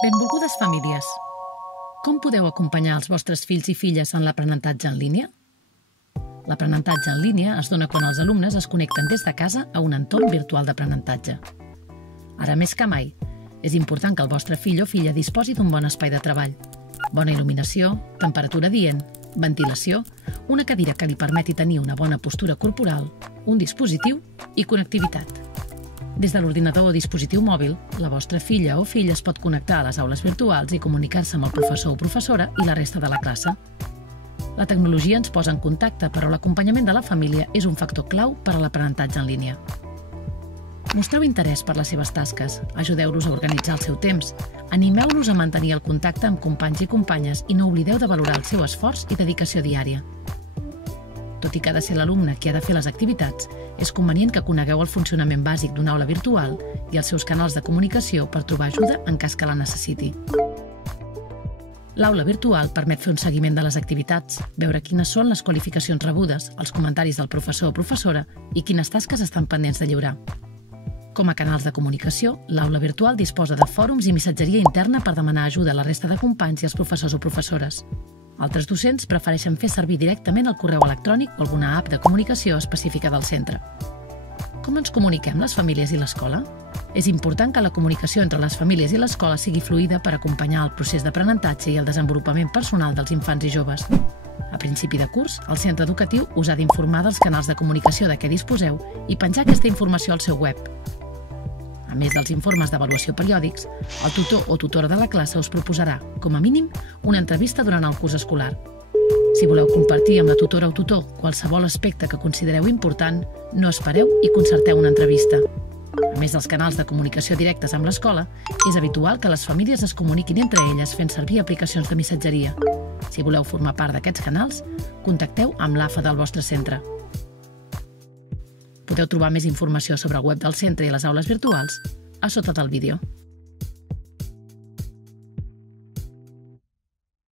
Benvolgudes famílies! Com podeu acompanyar els vostres fills i filles en l'aprenentatge en línia? L'aprenentatge en línia es dona quan els alumnes es connecten des de casa a un entorn virtual d'aprenentatge. Ara més que mai, és important que el vostre fill o filla disposi d'un bon espai de treball, bona il·luminació, temperatura adient, ventilació, una cadira que li permeti tenir una bona postura corporal, un dispositiu i connectivitat. Des de l'ordinador o dispositiu mòbil, la vostra filla o fill es pot connectar a les aules virtuals i comunicar-se amb el professor o professora i la resta de la classe. La tecnologia ens posa en contacte, però l'acompanyament de la família és un factor clau per a l'aprenentatge en línia. Mostreu interès per les seves tasques, ajudeu-los a organitzar el seu temps, animeu-los a mantenir el contacte amb companys i companyes i no oblideu de valorar el seu esforç i dedicació diària. Tot i que ha de ser l'alumne qui ha de fer les activitats, és convenient que conegueu el funcionament bàsic d'una aula virtual i els seus canals de comunicació per trobar ajuda en cas que la necessiti. L'aula virtual permet fer un seguiment de les activitats, veure quines són les qualificacions rebudes, els comentaris del professor o professora i quines tasques estan pendents de lliurar. Com a canals de comunicació, l'aula virtual disposa de fòrums i missatgeria interna per demanar ajuda a la resta de companys i als professors o professores. Altres docents prefereixen fer servir directament el correu electrònic o alguna app de comunicació específica del centre. Com ens comuniquem les famílies i l'escola? És important que la comunicació entre les famílies i l'escola sigui fluida per acompanyar el procés d'aprenentatge i el desenvolupament personal dels infants i joves. A principi de curs, el centre educatiu us ha d'informar dels canals de comunicació de què disposeu i penjar aquesta informació al seu web. A més dels informes d'avaluació periòdics, el tutor o tutora de la classe us proposarà, com a mínim, una entrevista durant el curs escolar. Si voleu compartir amb la tutora o tutor qualsevol aspecte que considereu important, no espereu i concerteu una entrevista. A més dels canals de comunicació directes amb l'escola, és habitual que les famílies es comuniquin entre elles fent servir aplicacions de missatgeria. Si voleu formar part d'aquests canals, contacteu amb l'AFA del vostre centre. Podeu trobar més informació sobre el web del centre i les aules virtuals a sota del vídeo.